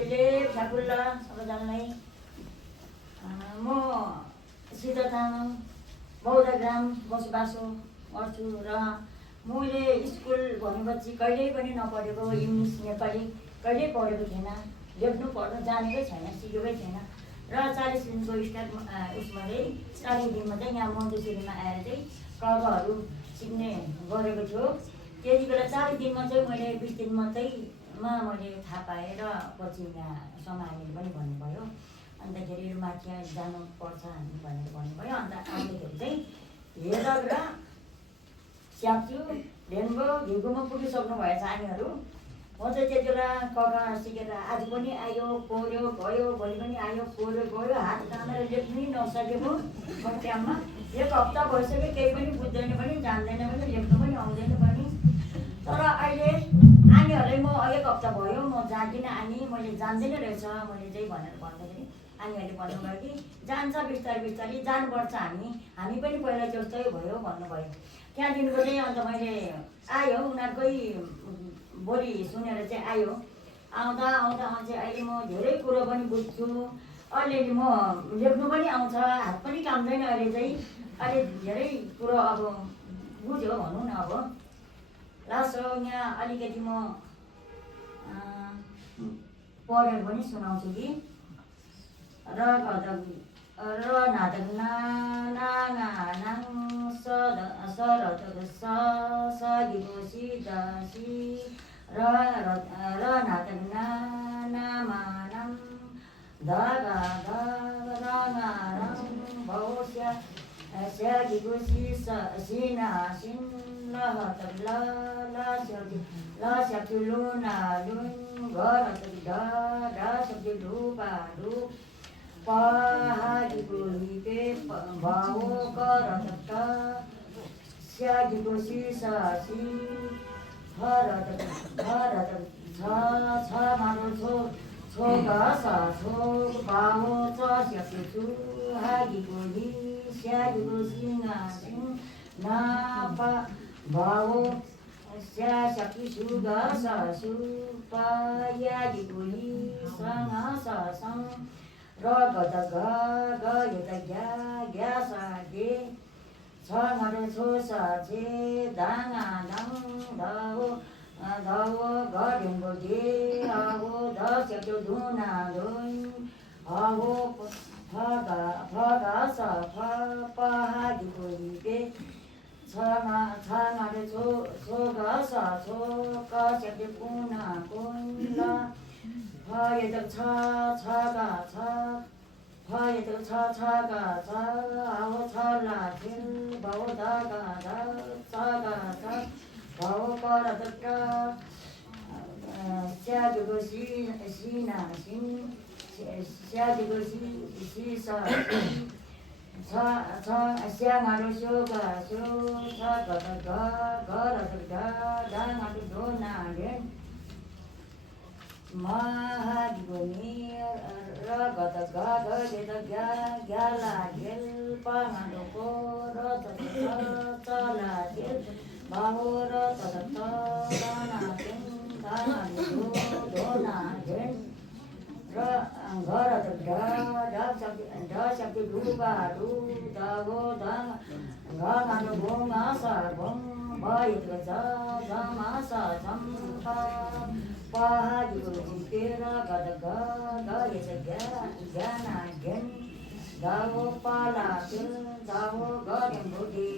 नमस्तेले फ्याकुल्ला सबैजनालाई। म सीता तामाङ बौद्धग्राम बसोबासो गर्छु र मैले स्कुल भनेपछि कहिल्यै पनि नपढेको, इङ्ग्लिस नेपाली कहिल्यै पढेको थिएन, लेख्नु पढ्नु जानेकै छैन, सिकेकै छैन र 40 दिनको उसमा चाहिँ 40 दिनमा चाहिँ यहाँ मन्टेसरीमा आएर चाहिँ कगहरू सिक्ने गरेको थियो। त्यति बेला 40 दिनमा चाहिँ मैले 20 दिन मात्रैमा मैले थाहा पाएँ र पछि यहाँ समाजले पनि भन्नुभयो, अन्तखेरि माथि जानुपर्छ हामी भनेर भन्नुभयो। अन्त आउँदाखेरि चाहिँ हेरक र स्याप्चु ढेङ्गो घिगुमा पुगिसक्नु भएछ हामीहरू। म चाहिँ त्यति बेला कग सिकेर आज पनि आयो पढ्यो गयो, भोलि पनि आयो पढ्यो गयो, हात तानेर लेख्नै नसकेको टाइममा 1 हप्ता भइसक्यो, केही पनि बुझ्दैन पनि जान्दैन पनि लेख्नु पनि आउँदैन पनि। तर अहिले नानीहरूलाई म 1 हप्ता भयो म जान्दिनँ, आनी मैले जान्दैन रहेछ मैले चाहिँ भनेर भन्दाखेरि नानीहरूले भन्नुभयो कि जान्छ बिस्तारै बिस्तारै जानुपर्छ, हामी पनि पहिला जस्तै भयो भन्नुभयो। त्यहाँदेखिको चाहिँ अन्त मैले आयो उनीहरूकै बोली सुनेर चाहिँ आयो। आउँदा आउँदा चाहिँ अहिले म धेरै कुरो पनि बुझ्छु, अलिअलि म लेख्नु पनि आउँछ, हात पनि काम्दैन अहिले चाहिँ, अहिले धेरै कुरो अब बुझ्यो भनौँ न। अब लास्ट यहाँ अलिकति म पढेर पनि सुनाउँछु कि र नाटक नाङ सरतक सगिको सिदसी र नाटक नामानम धगा रङारङ भौस्या स्यागिको सिना सिन लहतक ल स्याप्चु लुना लुन घरतक ढ सक्यो ढुपा ढु पहाडीको हिपे भाउ करतक स्यागिको सिसा सि भरतक छ मारो छोग छोग भाउ च स्याप्चु छु हागीको हि स्यागिको सिंहा सिंह नापा भाउ स्याप्चु सुग सु पयागीको हि सङ सङ र गद ग यता ग्या सा गे छ मरे छो सा छे दाङा दाङ धौ ढेङ्गो ढे आगो ध सेप्चो धुना धुन हगो फगा स फ पहाडीको हिपे छ मारे छो ग स छो क सेप्चो कुना कुन ल फयतक छ गा छ फयतक छ गा छ आव छ ला थिल भौ गा ध छ गा छ भौ करतक स्यागिको सिना सिन स्यागिको सिसा छ स्याङारो स्यो गा स्यो छ घरतक ढाङारो ढोना ढेन महादिगोनी र गत ग्याला घेल पामाडोको र चला घेल भाउ र धोना घेल र घर ढ सक्यो ढुबा ढु धगो धङ घानो घोमा सा घोङ भएको छ झमा सा झम्पा पहाडीको झिकेर गद ज्ञाना ज्ञान धागो पाला धागो गऱ्यौँ भोगे